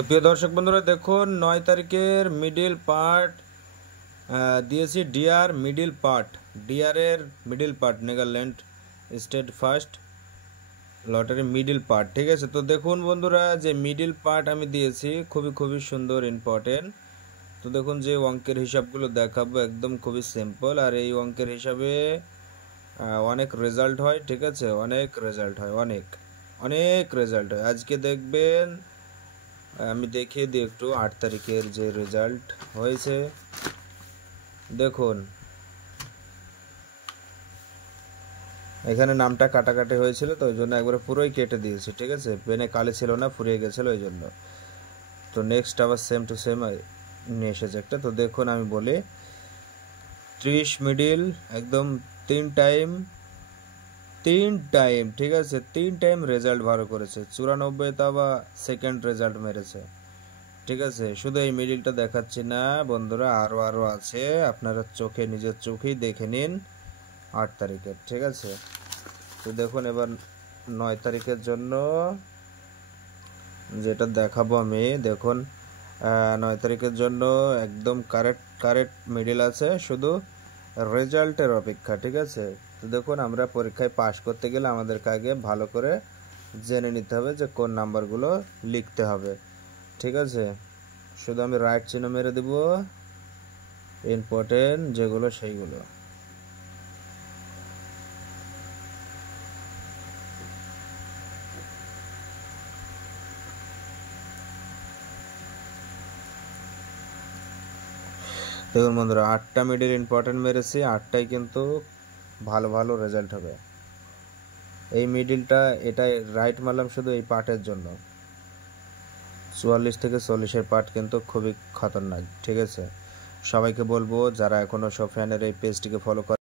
তো প্রিয় দর্শক বন্ধুরা দেখুন 9 তারিখের মিডিল পার্ট দিয়েছি ডিআর মিডিল পার্ট, ডিআরের middle part Netherland state first lottery middle part. ঠিক আছে, তো দেখুন বন্ধুরা যে মিডিল পার্ট আমি দিয়েছি খুবই সুন্দর ইম্পর্টেন্ট। তো দেখুন যে অঙ্কের হিসাবগুলো দেখাবো একদম খুবই সিম্পল, আর এই অঙ্কের হিসাবে অনেক রেজাল্ট হয়। ঠিক আছে, অনেক রেজাল্ট হয়, অনেক রেজাল্ট হয়। আজকে দেখবেন আমি দেখিয়ে দিই একটু 8 তারিখের যে রেজাল্ট হয়েছে। দেখুন এখানে নামটা কাটাকাটি হয়েছিল, তো ওই জন্য একবারে পুরোই কেটে দিয়েছি। ঠিক আছে, পেনে কালি ছিল না, ফুরিয়ে গেছিলো ওই জন্য। তো নেক্সট আবার সেম টু সেম নিয়ে এসেছে একটা। তো দেখুন আমি বলি 30 মিডিল একদম 3 টাইম, ঠিক আছে 3 টাইম রেজাল্ট ভালো করেছে। 94 তা বা সেকেন্ড রেজাল্ট মেরেছে। ঠিক আছে, শুধু এই মিডিলটা দেখাচ্ছি না বন্ধুরা, আরও আছে, আপনারা নিজের চোখেই দেখে নিন 8 তারিখের। ঠিক আছে, তো দেখুন এবার 9 তারিখের জন্য যেটা দেখাবো আমি। দেখুন 9 তারিখের জন্য একদম কারেক্ট মিডিল আছে, শুধু রেজাল্টের অপেক্ষা। ঠিক আছে, তো দেখুন আমরা পরীক্ষায় পাশ করতে গেলে আমাদেরকে আগে ভালো করে জেনে নিতে হবে যে কোন নাম্বারগুলো লিখতে হবে। ঠিক আছে, শুধু আমি রাইট চিহ্ন মেরে দেব ইম্পর্টেন্ট যেগুলো সেইগুলো। দেখুন বন্ধুরা 8টা মিডিল ইম্পর্টেন্ট মেরেছি, 8টাই কিন্তু ভালো রেজাল্ট হবে। এই মিডিলটা এটাই রাইট মারলাম শুধু এই পার্টের জন্য। 44 থেকে 40-এর পার্ট কিন্তু খুবই খতরনাক। ঠিক আছে, সবাইকে বলবো যারা এখনো সোফিয়ানের এই পেজটিকে ফলো করে